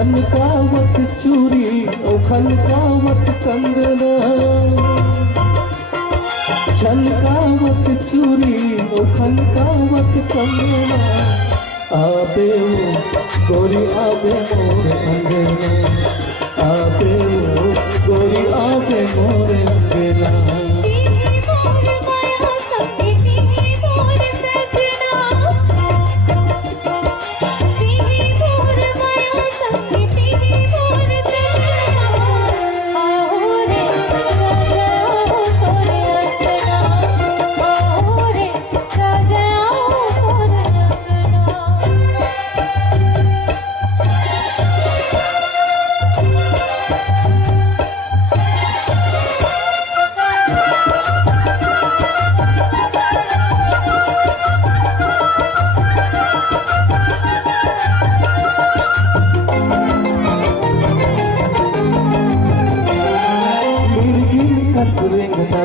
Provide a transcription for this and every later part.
छनकावत चूड़ी खनकावत कंगना, छनकावत चूड़ी खनकावत कंगना, आबे वो गोरी आबे मोर अंगना, आबे वो गोरी आबे मोर अंगना।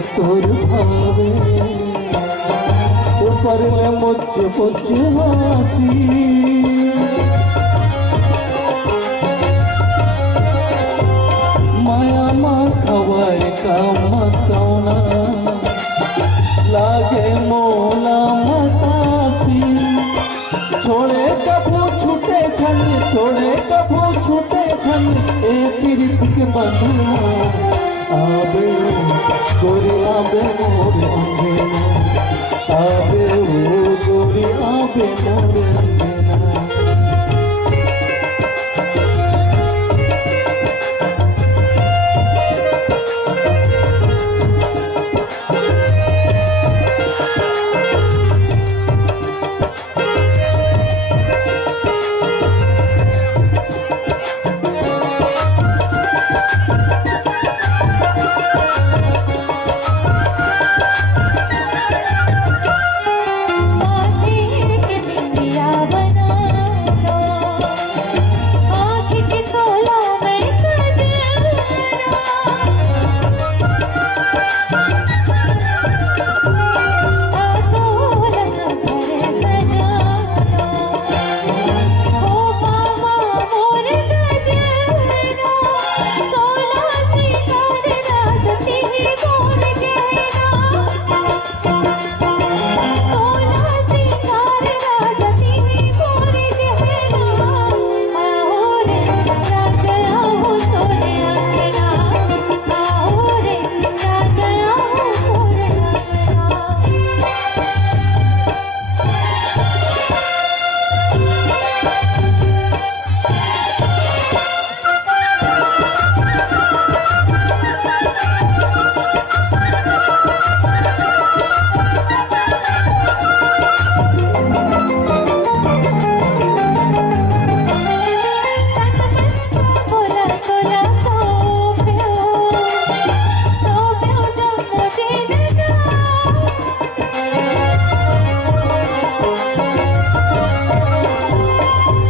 तोर भावे ऊपर में मुझ मुझ हासी, माया माँ खवाए का मकौना, लागे मोला मतासी। छोड़े कभू छूटे छन, छोड़े कभू छूटे छन, ए पीरित के बंधुआ, आबे गोरी आबे मोर अंगना, आबे वो गोरी आबे मोर अंगना।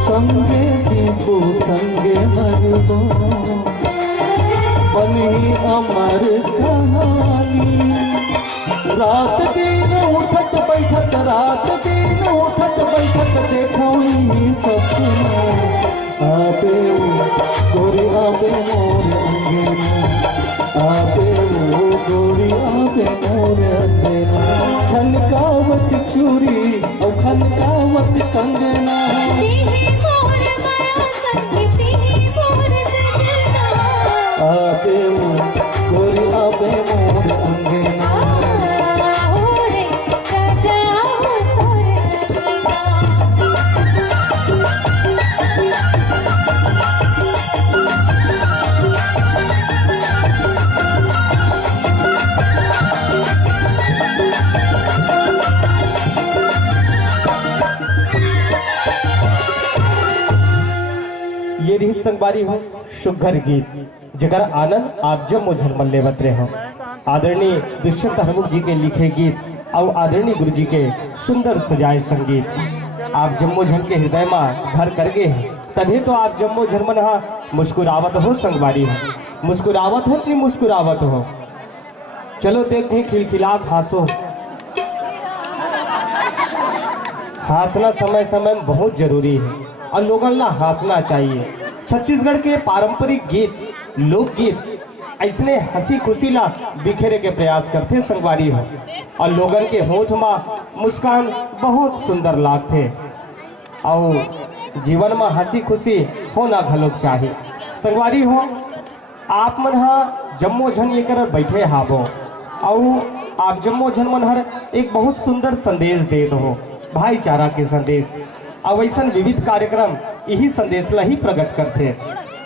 संगे जीवो संगे मरबो, बनी अमर कहानी। रात दिन उठत बैठत, रात दिन उठत बैठत, देखो ही सपना, आबे वो गोरी आबे मोर अंगना, आबे वो गोरी आबे मोर अंगना। छनकावत चूड़ी खनकावत कंगना, आबे वो गोरी आबे मोर अंगना। ये रही संगवारी हो सुघर गीत, जगर आनंद आप जम्मू झलमल लेवत रहे हो। आदरणीय दुष्यंत हरमुख जी के लिखे गीत और आदरणीय गुरु जी के सुंदर सजाए संगीत आप जम्मू झल के हृदय में घर कर गए हैं, तभी तो आप जम्मू झलमन मुस्कुरावत हो संगवारी हो, मुस्कुरावत हो कि मुस्कुरावत हो। चलो देखते खिलखिलात हंसो। हंसना समय समय में बहुत जरूरी है और लोगों ना हंसना चाहिए। छत्तीसगढ़ के पारंपरिक गीत लोकगीत ऐसने हंसी खुशी ला बिखेरे के प्रयास करते संगवारी हो और लोगन के होठ में मुस्कान बहुत सुंदर लागते और जीवन में हंसी खुशी होना घलोक चाहिए संगवारी हो। आप मन हा जम्मो झन ये कर बैठे हाबो और आप जम्मो झन मन हर एक बहुत सुंदर संदेश देत हो भाईचारा के संदेश और वैसा विविध कार्यक्रम यही संदेश ला ही प्रकट करते।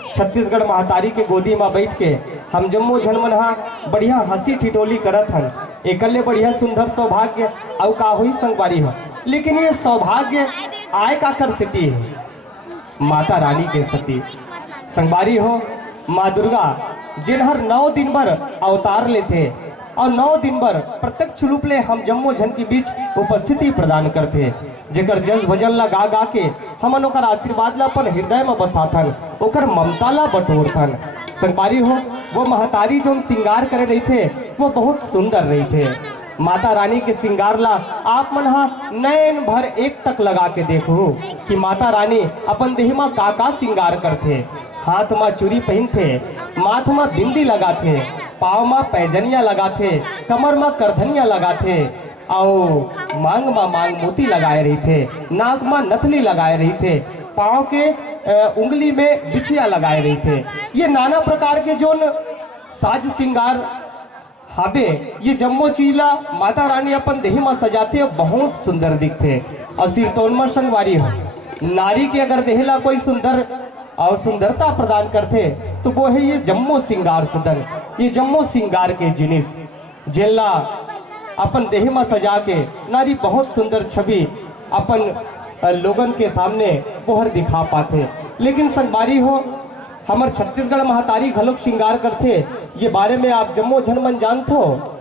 छत्तीसगढ़ महतारी के गोदी में बैठ के हम जम्मो झन मन हा बढ़िया हंसी ठिठोली करत हन एकले बढ़िया सुंदर सौभाग्य और का हुई संगवारी हो। लेकिन ये सौभाग्य आय का कर स्थिति है माता रानी के सती संगवारी हो। माँ दुर्गा जिन हर 9 दिन भर अवतार लेते और 9 दिन भर प्रत्यक्ष रूप ले हम जम्मो झन के बीच उपस्थिति प्रदान करते जेकर जस भजन ला गा गा के हमन ओकर आशीर्वाद ला अपन हृदय में बसाथन ओकर ममता ला बटोरथन संगवारी हो। वो महतारी जो श्रृंगार करे रही थे वो बहुत सुंदर रही थे। माता रानी के श्रृंगार ला आप मन हा नैन भर एक तक लगा के देखो कि माता रानी अपन देह में का श्रृंगार करते। हाथ में चूड़ी पहनते, माथ में बिंदी लगाते, पाँव में पैजनिया लगाते, कमर में करधनिया लगाते और मांग में मांग मोती लगाए रही थे, नाक में नथनी लगाए रही थे, पाँव के उंगली में बिछिया लगाए रही थे। ये नाना प्रकार के जो साज श्रृंगार हाबे ये जम्मो चीला माता रानी अपन देह में सजाते बहुत सुंदर दिखते और सिरतोल में संगवारी हो। नारी के अगर देहला कोई सुंदर और सुंदरता प्रदान करते तो वो है ये जम्मो श्रृंगार सदन, ये जम्मो श्रृंगार के जिनिस जेला अपन देह में सजा के नारी बहुत सुंदर छवि अपन लोगन के सामने बोहर दिखा पाते। लेकिन संगवारी हो हमार छत्तीसगढ़ महतारी घलोक श्रृंगार करते ये बारे में आप जम्मो झन मन जानते हो।